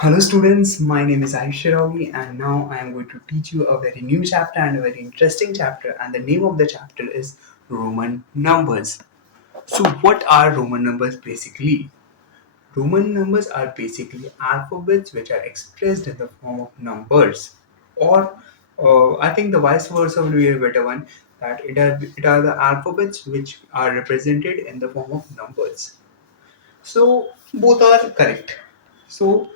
Hello students, my name is Aisha Ravi and now I am going to teach you a very new chapter and a very interesting chapter, and the name of the chapter is Roman numbers. So what are Roman numbers basically? Roman numbers are basically alphabets which are expressed in the form of numbers, or I think the vice versa will be a better one, that it are the alphabets which are represented in the form of numbers. So both are correct. So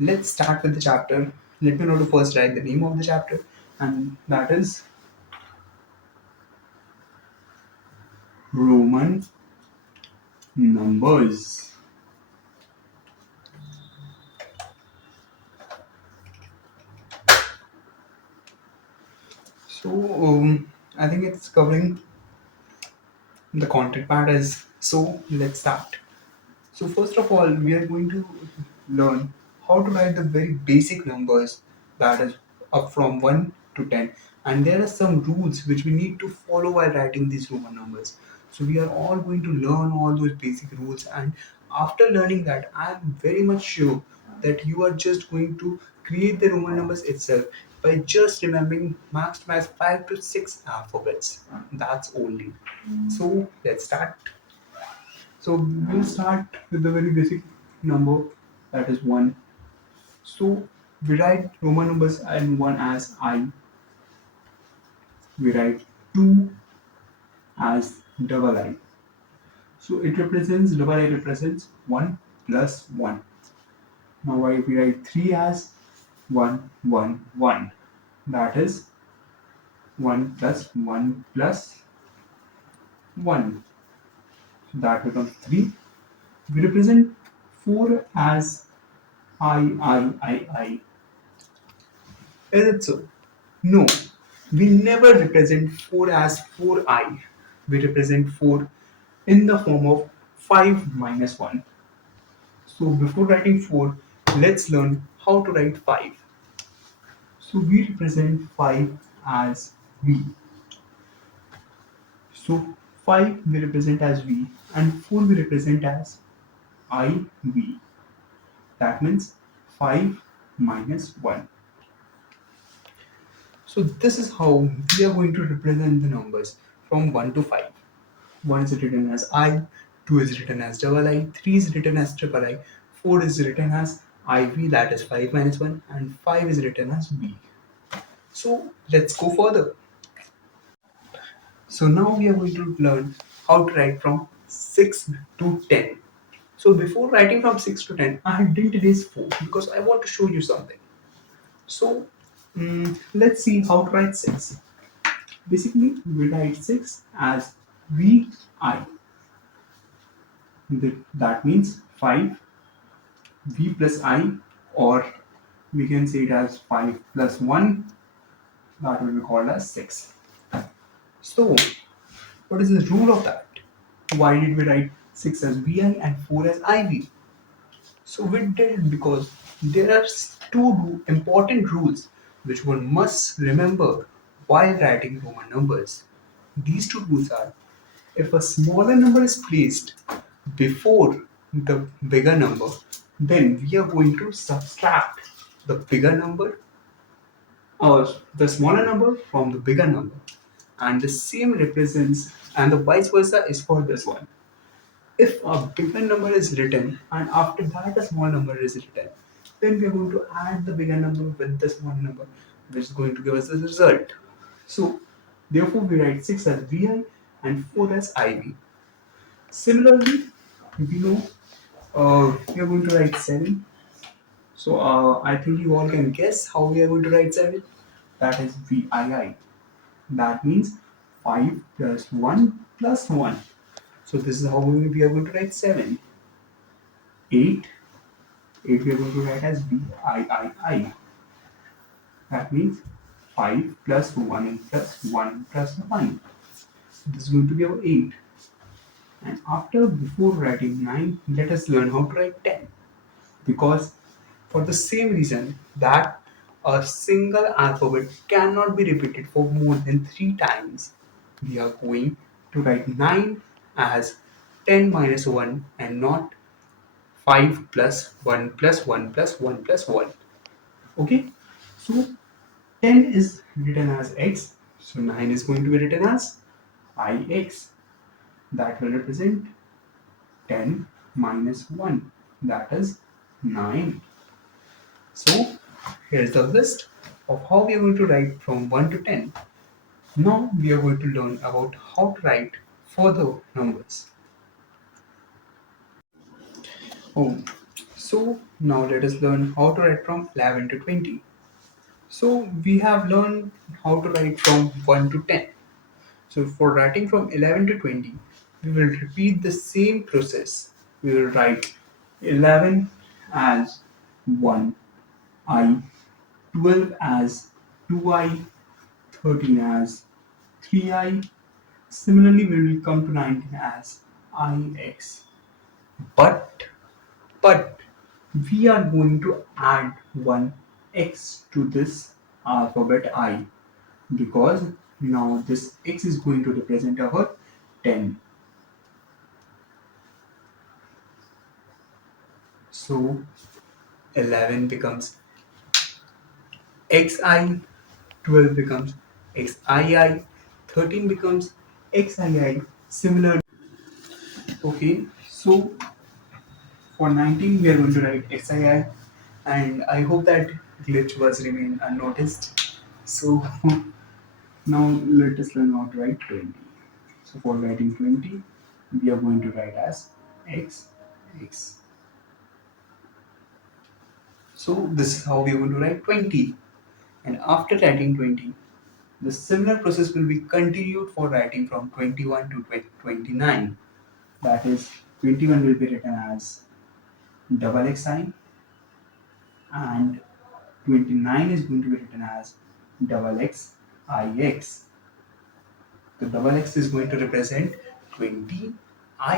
let's start with the chapter. Let me know to first write the name of the chapter, and that is Roman numbers. So I think it's covering the content part as so. Let's start. So first of all, we are going to learn how to write the very basic numbers, that is up from 1 to 10. And there are some rules which we need to follow while writing these Roman numbers. So we are all going to learn all those basic rules, and after learning that, I am very much sure that you are just going to create the Roman numbers itself by just remembering max to max 5 to 6 alphabets. That's only. So let's start. So we'll start with the very basic number, that is 1. So we write Roman numbers and 1 as I, we write 2 as double I. So it represents, double I represents 1 plus 1. Now we write 3 as 1, 1, 1. That is 1 plus 1 plus 1. So that becomes 3. We represent 4 as I. Is it so? No, we never represent 4 as 4i. We represent 4 in the form of 5 minus 1. So before writing 4, let's learn how to write 5. So we represent 5 as V. So 5 we represent as V and 4 we represent as IV. That means 5 minus 1. So this is how we are going to represent the numbers from 1 to 5. 1 is written as I, 2 is written as double I, 3 is written as triple I, 4 is written as IV, that is 5 minus 1, and 5 is written as V. So let's go further. So now we are going to learn how to write from 6 to 10. So before writing from 6 to 10, I didn't erase 4 because I want to show you something. So let's see how to write 6. Basically, we write 6 as VI. That means 5 V plus I, or we can say it as 5 plus 1, that will be called as 6. So, what is the rule of that? Why did we write 6 as VI and 4 as IV? So, we did it because there are two important rules which one must remember while writing Roman numbers. These two rules are: if a smaller number is placed before the bigger number, then we are going to subtract the bigger number or the smaller number from the bigger number. And the same represents, and the vice versa is for this one. If a bigger number is written and after that a small number is written, then we are going to add the bigger number with the small number, which is going to give us the result. So, therefore, we write 6 as VI and 4 as IV. Similarly, we know we are going to write 7. So I think you all can guess how we are going to write 7. That is VII. That means 5 plus 1 plus 1. So this is how we are going to write 7. 8. 8 we are going to write as VIII. That means 5 plus 1 plus 1 plus 1. So this is going to be our 8. And before writing 9, let us learn how to write 10. Because for the same reason that a single alphabet cannot be repeated for more than 3 times, we are going to write 9 as 10 minus 1 and not 5 plus 1 plus 1 plus 1 plus 1. Okay, so 10 is written as x, so 9 is going to be written as ix. That will represent 10 minus 1, that is 9. So here's the list of how we are going to write from 1 to 10. Now we are going to learn about how to write further numbers. Oh, so now let us learn how to write from 11 to 20. So we have learned how to write from 1 to 10. So for writing from 11 to 20, we will repeat the same process. We will write 11 as 1i, 12 as 2i, 13 as 3i. Similarly, we will come to 19 as ix. But but we are going to add one x to this alphabet I, because now this x is going to represent our 10. So 11 becomes xi, 12 becomes xii, 13 becomes xii. Similar. Okay, so for 19 we are going to write xii, and I hope that glitch was remain unnoticed. So now let us learn how to write 20. So for writing 20, we are going to write as x, x. So this is how we are going to write 20. And after writing 20, the similar process will be continued for writing from 21 to 29. That is, 21 will be written as double xi, and 29 is going to be written as double x ix. The double x is going to represent 20,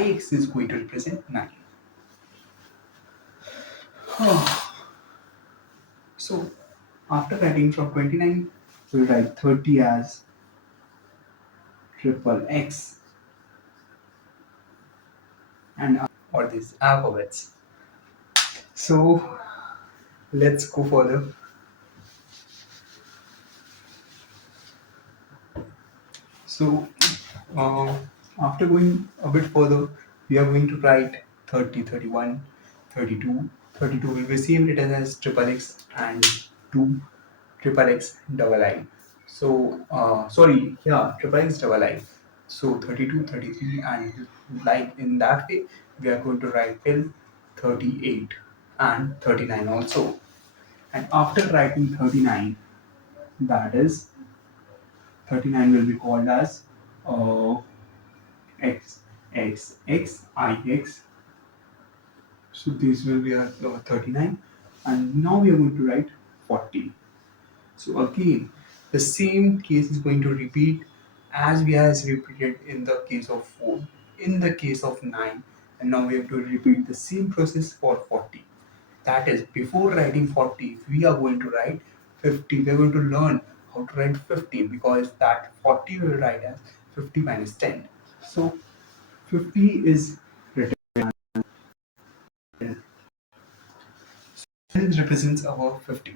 ix is going to represent 9. So after writing from 29, we'll write 30 as triple x, and or these alphabets. So let's go further. So after going a bit further, we are going to write 30, 31, 32. 32 will be same written as triple x, and 2 triple x double I. So sorry, yeah, triple x double I. So 32, 33, and like in that way, we are going to write till 38 and 39 also. And after writing 39, that is 39 will be called as uh, x, x, x, I, x. So this will be our 39. And now we are going to write 40. So again, the same case is going to repeat as we has repeated in the case of 4, in the case of 9, and now we have to repeat the same process for 40. That is, before writing 40, we are going to write 50. We are going to learn how to write 50, because that 40 will write as 50 minus 10. So 50 is written as 10 represents our 50.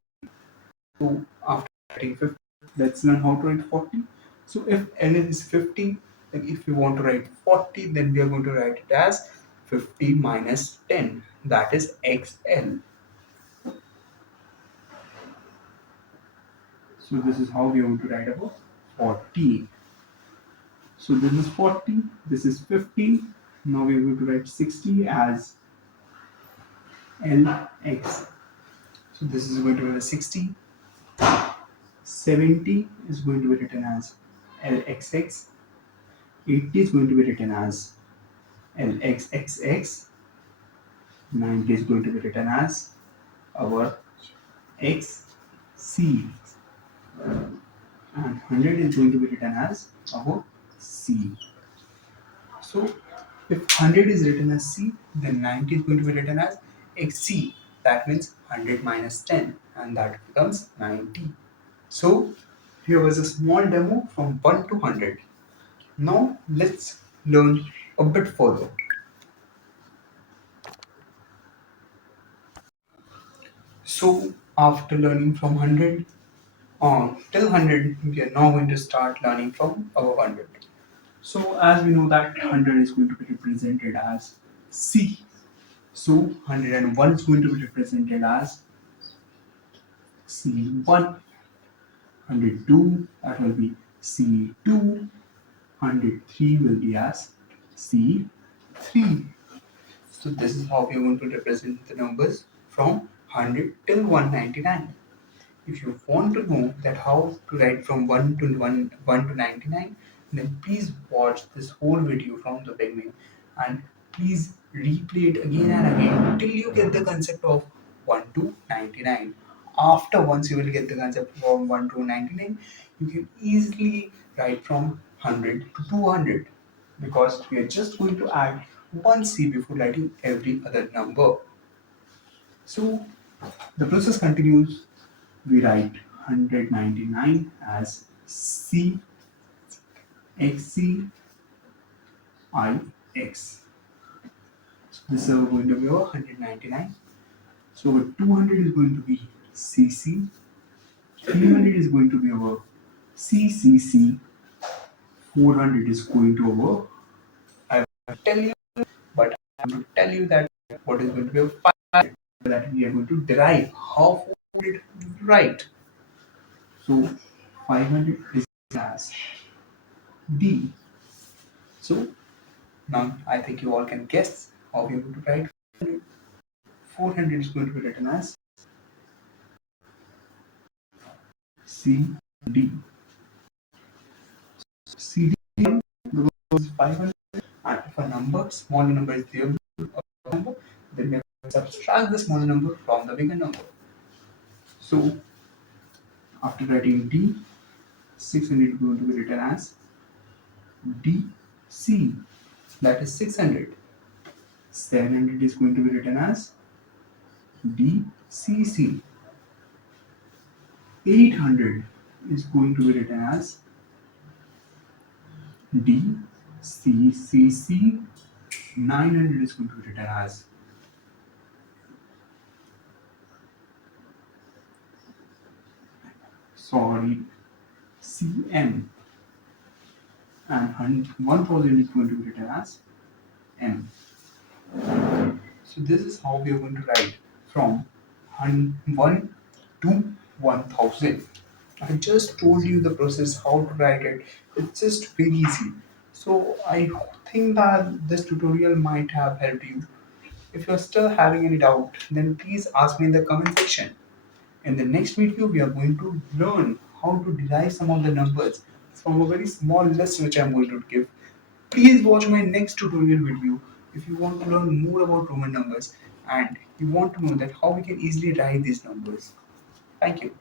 So after writing 50, let's learn how to write 40. So if L is 50, then if we want to write 40, then we are going to write it as 50 minus 10. That is XL. So this is how we are going to write about 40. So this is 40, this is 50. Now we are going to write 60 as LX. So this is going to be 60. 70 is going to be written as LXX. 80 is going to be written as LXXX. 90 is going to be written as our XC. And 100 is going to be written as our C. So if 100 is written as C, then 90 is going to be written as XC. That means 100 minus 10, and that becomes 90. So here was a small demo from 1 to 100. Now let's learn a bit further. So after learning from 100 till 100, we are now going to start learning from above 100. So as we know that 100 is going to be represented as C. So 101 is going to be represented as C1, 102 that will be C2, 103 will be as C3. So this is how we are going to represent the numbers from 100 till 199. If you want to know that how to write from 1 to 99, then please watch this whole video from the beginning and please replay it again and again till you get the concept of 1 to 99. After once you will get the concept from 1 to 99, you can easily write from 100 to 200 because we are just going to add one C before writing every other number. So the process continues. We write 199 as C X C I X. So this is going to be our 199. So our 200 is going to be CC. 300 is going to be our CCC. 400 is going to our. I will tell you, but I will tell you that what is going to be a 500 that we are going to derive how 400 right. So 500 is as D. So now I think you all can guess how we are going to write 400. 400 is going to be written as C D. C D because 500 and if a number, smaller number is there number, then we have to subtract the smaller number from the bigger number. So after writing D, 600 is going to be written as D C. That is 600. 700 is going to be written as D C C. 800 is going to be written as D C C C. 900 is going to be written as sorry CM, and 1000 is going to be written as M. So this is how we are going to write from 1 to 1000. I just told you the process how to write it. It's just very easy. So I think that this tutorial might have helped you. If you're still having any doubt, then please ask me in the comment section. In the next video, we are going to learn how to derive some of the numbers from a very small list which I'm going to give. Please watch my next tutorial video if you want to learn more about Roman numbers and you want to know that how we can easily write these numbers. Thank you.